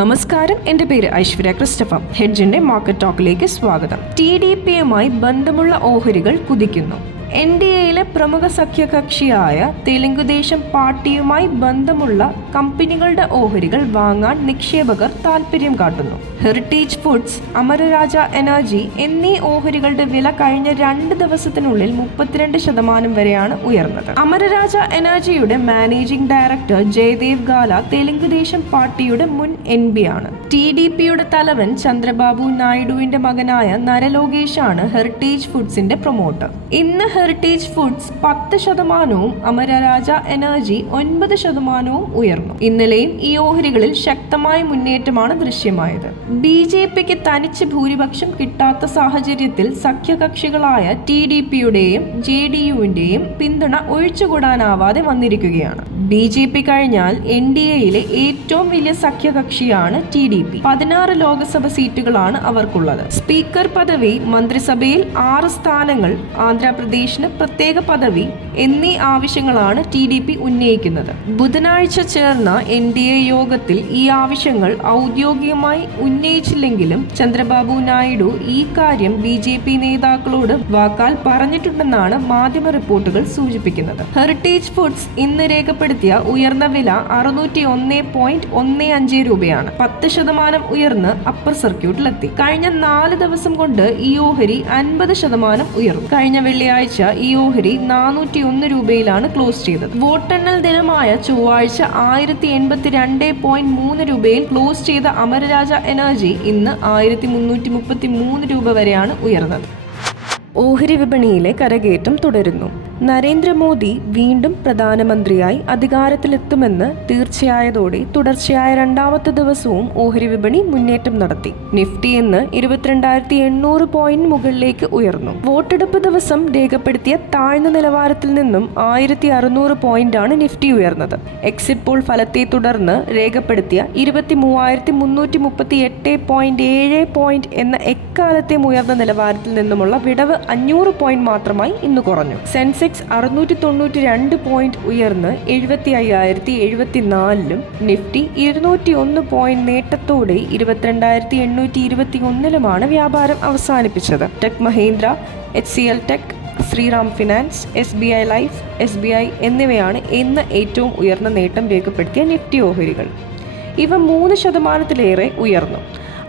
നമസ്കാരം. എന്റെ പേര് ഐശ്വര്യ ക്രിസ്റ്റഫ. ഹെഡ്ജിന്റെ മാർക്കറ്റ് ടോക്കിലേക്ക് സ്വാഗതം. ടി ഡി പിയുമായി ബന്ധമുള്ള ഓഹരികൾ കുതിക്കുന്നു. എൻ ഡി എയിലെ പ്രമുഖ സഖ്യകക്ഷിയായ തെലുങ്കുദേശം പാർട്ടിയുമായി ബന്ധമുള്ള കമ്പനികളുടെ ഓഹരികൾ വാങ്ങാൻ നിക്ഷേപകർ താൽപ്പര്യം കാട്ടുന്നു. ഹെറിറ്റേജ് ഫുഡ്സ് അമരരാജ എനർജി എന്നീ ഓഹരികളുടെ വില കഴിഞ്ഞ രണ്ട് ദിവസത്തിനുള്ളിൽ മുപ്പത്തിരണ്ട് ശതമാനം വരെയാണ് ഉയർന്നത്. അമരരാജ എനർജിയുടെ മാനേജിംഗ് ഡയറക്ടർ ജയദേവ് ഗാല തെലുങ്കുദേശം പാർട്ടിയുടെ മുൻ എൻ ബി ആണ്. ടി ഡി പിയുടെ തലവൻ ചന്ദ്രബാബു നായിഡുവിന്റെ മകനായ നരലോകേഷാണ് ഹെറിറ്റേജ് ഫുഡ്സിന്റെ പ്രൊമോട്ടർ. ഇന്ന് ഹെറിറ്റേജ് ഫുഡ്സ് പത്ത് ശതമാനവും അമരരാജ എനർജി ഒൻപത് ശതമാനവും ഉയർന്നു. ഇന്നലെയും ഈ ഓഹരികളിൽ ശക്തമായ മുന്നേറ്റമാണ് ദൃശ്യമായത്. ബി ജെ പിക്ക് തനിച്ച് ഭൂരിപക്ഷം കിട്ടാത്ത സാഹചര്യത്തിൽ സഖ്യകക്ഷികളായ ടി ഡി പിയുടെയും ജെ ഡി യുവിന്റെയും പിന്തുണ ഒഴിച്ചുകൂടാനാവാതെ വന്നിരിക്കുകയാണ്. ബി ജെ പി കഴിഞ്ഞാൽ എൻ ഡി എയിലെ ഏറ്റവും വലിയ സഖ്യകക്ഷിയാണ് ടി ഡി പി. പതിനാറ് ലോക്സഭ സീറ്റുകളാണ് അവർക്കുള്ളത്. സ്പീക്കർ പദവി മന്ത്രിസഭയിൽ ആറ് സ്ഥാനങ്ങൾ ആന്ധ്രാപ്രദേശിന് പ്രത്യേക പദവി എന്നീ ആവശ്യങ്ങളാണ് ടി ഡി പി ഉന്നയിക്കുന്നത്. ബുധനാഴ്ച ചേർന്ന എൻ ഡി എ യോഗത്തിൽ ഈ ആവശ്യങ്ങൾ ഔദ്യോഗികമായി ഉന്നയിച്ചില്ലെങ്കിലും ചന്ദ്രബാബു നായിഡു ഈ കാര്യം ബി ജെ പി നേതാക്കളോട് വാക്കാൽ പറഞ്ഞിട്ടുണ്ടെന്നാണ് മാധ്യമ റിപ്പോർട്ടുകൾ സൂചിപ്പിക്കുന്നത്. ഹെറിറ്റേജ് ഫുഡ്സ് ഇന്ന് രേഖപ്പെടുത്തിയ ഉയർന്ന വില അറുന്നൂറ്റി ഒന്ന് പോയിന്റ് ഒന്ന് അഞ്ച് രൂപയാണ്. പത്ത് ശതമാനം ഉയർന്ന് അപ്പർ സർക്യൂട്ടിലെത്തി. കഴിഞ്ഞ നാല് ദിവസം കൊണ്ട് ഈ ഓഹരി അൻപത് ശതമാനം ഉയർന്നു. കഴിഞ്ഞ വെള്ളിയാഴ്ച ഈ ഓഹരി നാനൂറ്റി ഒന്ന് രൂപയിലാണ് ക്ലോസ് ചെയ്തത്. വോട്ടെണ്ണൽ ദിനമായ ചൊവ്വാഴ്ച ആയിരത്തി എൺപത്തി രണ്ട് പോയിന്റ് മൂന്ന് രൂപയിൽ ക്ലോസ് ചെയ്ത അമരരാജ എനർജി ഇന്ന് ആയിരത്തി മുന്നൂറ്റി മുപ്പത്തി മൂന്ന് രൂപ വരെയാണ് ഉയർന്നത്. ഓഹരി വിപണിയിലെ കരകയറ്റം തുടരുന്നു. നരേന്ദ്രമോദി വീണ്ടും പ്രധാനമന്ത്രിയായി അധികാരത്തിലെത്തുമെന്ന് തീർച്ചയായതോടെ തുടർച്ചയായ രണ്ടാമത്തെ ദിവസവും ഓഹരി വിപണി മുന്നേറ്റം നടത്തി. നിഫ്റ്റി ഇന്ന് ഇരുപത്തിരണ്ടായിരത്തി എണ്ണൂറ് പോയിന്റ് മുകളിലേക്ക് ഉയർന്നു. വോട്ടെടുപ്പ് ദിവസം രേഖപ്പെടുത്തിയ താഴ്ന്ന നിലവാരത്തിൽ നിന്നും ആയിരത്തി അറുന്നൂറ് പോയിന്റാണ് നിഫ്റ്റി ഉയർന്നത്. എക്സിറ്റ് പോൾ ഫലത്തെ തുടർന്ന് രേഖപ്പെടുത്തിയ ഇരുപത്തി മൂവായിരത്തി മുന്നൂറ്റി മുപ്പത്തി എട്ട് പോയിന്റ് ഏഴ് പോയിന്റ് എന്ന എക്കാലത്തെയും ഉയർന്ന നിലവാരത്തിൽ നിന്നുമുള്ള വിടവ് അഞ്ഞൂറ് പോയിന്റ് മാത്രമായി ഇന്ന് കുറഞ്ഞു. സെൻസെക്സ് അറുന്നൂറ്റി തൊണ്ണൂറ്റി രണ്ട് പോയിന്റ് ഉയർന്ന് എഴുപത്തി അയ്യായിരത്തി എഴുപത്തി നാലിലും നിഫ്റ്റി ഇരുന്നൂറ്റി ഒന്ന് പോയിന്റ് നേട്ടത്തോടെ ഇരുപത്തിരണ്ടായിരത്തി എണ്ണൂറ്റി ഇരുപത്തി ഒന്നിലുമാണ് വ്യാപാരം അവസാനിപ്പിച്ചത്. Tech Mahindra H C L Tech Shriram Finance S B I Life S B I എന്നിവയാണ് ഇന്ന് ഏറ്റവും ഉയർന്ന നേട്ടം രേഖപ്പെടുത്തിയ നിഫ്റ്റി ഓഹരികൾ. ഇവ മൂന്ന് ശതമാനത്തിലേറെ ഉയർന്നു.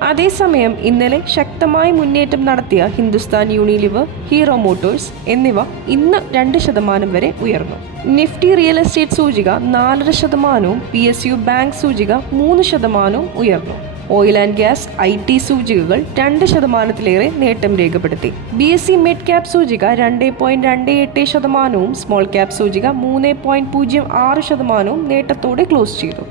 അതേസമയം ഇന്നലെ ശക്തമായ മുന്നേറ്റം നടത്തിയ ഹിന്ദുസ്ഥാൻ യൂണിലിവർ ഹീറോ മോട്ടോഴ്സ് എന്നിവ ഇന്ന് രണ്ട് ശതമാനം വരെ ഉയർന്നു. നിഫ്റ്റി റിയൽ എസ്റ്റേറ്റ് സൂചിക നാലര ശതമാനവും പി എസ് യു ബാങ്ക് സൂചിക മൂന്ന് ശതമാനവും ഉയർന്നു. Oil and gas I T സൂചികകൾ രണ്ട് ശതമാനത്തിലേറെ നേട്ടം രേഖപ്പെടുത്തി. B S C mid cap സൂചിക രണ്ട് പോയിന്റ് രണ്ട് എട്ട് ശതമാനവും സ്മോൾ ക്യാപ് സൂചിക മൂന്ന് പോയിന്റ് പൂജ്യം ആറ് ശതമാനവും നേട്ടത്തോടെ ക്ലോസ് ചെയ്തു.